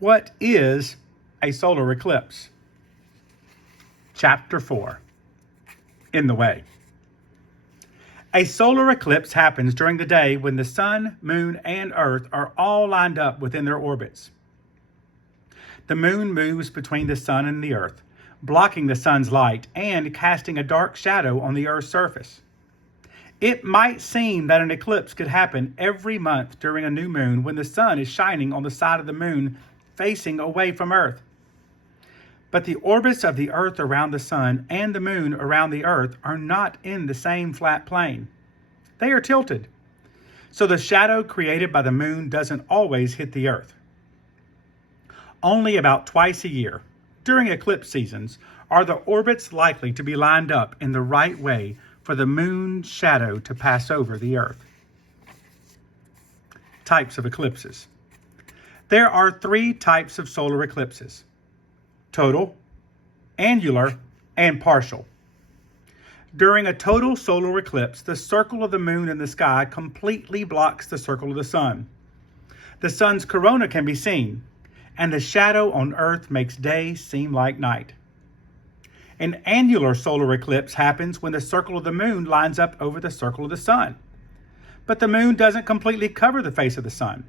What is a solar eclipse? Chapter 4, In the Way. A solar eclipse happens during the day when the sun, moon, and earth are all lined up within their orbits. The moon moves between the sun and the earth, blocking the sun's light and casting a dark shadow on the earth's surface. It might seem that an eclipse could happen every month during a new moon when the sun is shining on the side of the moon facing away from Earth. But the orbits of the Earth around the sun and the moon around the Earth are not in the same flat plane. They are tilted. So the shadow created by the moon doesn't always hit the Earth. Only about twice a year, during eclipse seasons, are the orbits likely to be lined up in the right way for the moon's shadow to pass over the Earth. Types of eclipses. There are 3 types of solar eclipses: total, annular, and partial. During a total solar eclipse, the circle of the moon in the sky completely blocks the circle of the sun. The sun's corona can be seen, and the shadow on Earth makes day seem like night. An annular solar eclipse happens when the circle of the moon lines up over the circle of the sun, but the moon doesn't completely cover the face of the sun.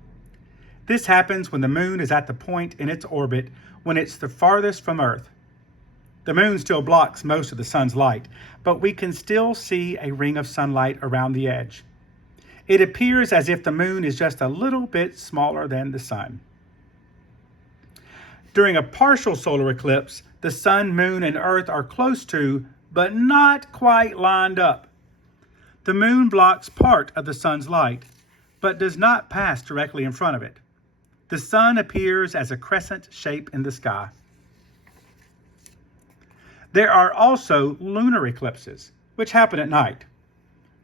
This happens when the moon is at the point in its orbit when it's the farthest from Earth. The moon still blocks most of the sun's light, but we can still see a ring of sunlight around the edge. It appears as if the moon is just a little bit smaller than the sun. During a partial solar eclipse, the sun, moon, and Earth are close to, but not quite lined up. The moon blocks part of the sun's light, but does not pass directly in front of it. The sun appears as a crescent shape in the sky. There are also lunar eclipses, which happen at night.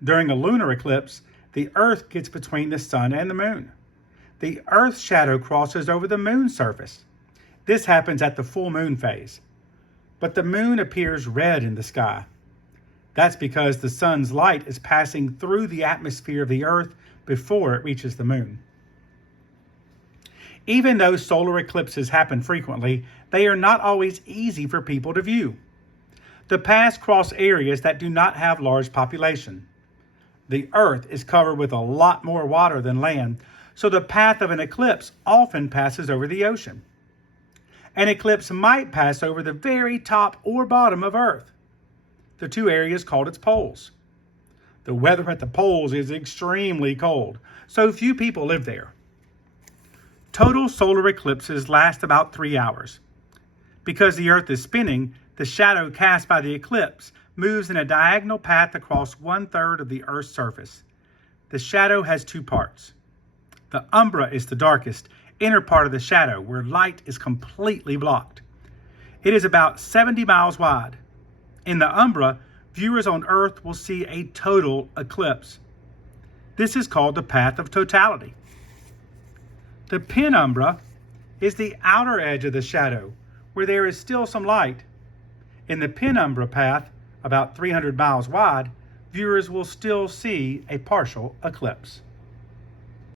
During a lunar eclipse, the Earth gets between the sun and the moon. The Earth's shadow crosses over the moon's surface. This happens at the full moon phase. But the moon appears red in the sky. That's because the sun's light is passing through the atmosphere of the Earth before it reaches the moon. Even though solar eclipses happen frequently, they are not always easy for people to view. The paths cross areas that do not have large population. The Earth is covered with a lot more water than land, so the path of an eclipse often passes over the ocean. An eclipse might pass over the very top or bottom of Earth, the 2 areas called its poles. The weather at the poles is extremely cold, so few people live there. Total solar eclipses last about 3 hours. Because the Earth is spinning, the shadow cast by the eclipse moves in a diagonal path across 1/3 of the Earth's surface. The shadow has 2 parts. The umbra is the darkest, inner part of the shadow where light is completely blocked. It is about 70 miles wide. In the umbra, viewers on Earth will see a total eclipse. This is called the path of totality. The penumbra is the outer edge of the shadow, where there is still some light. In the penumbra path, about 300 miles wide, viewers will still see a partial eclipse.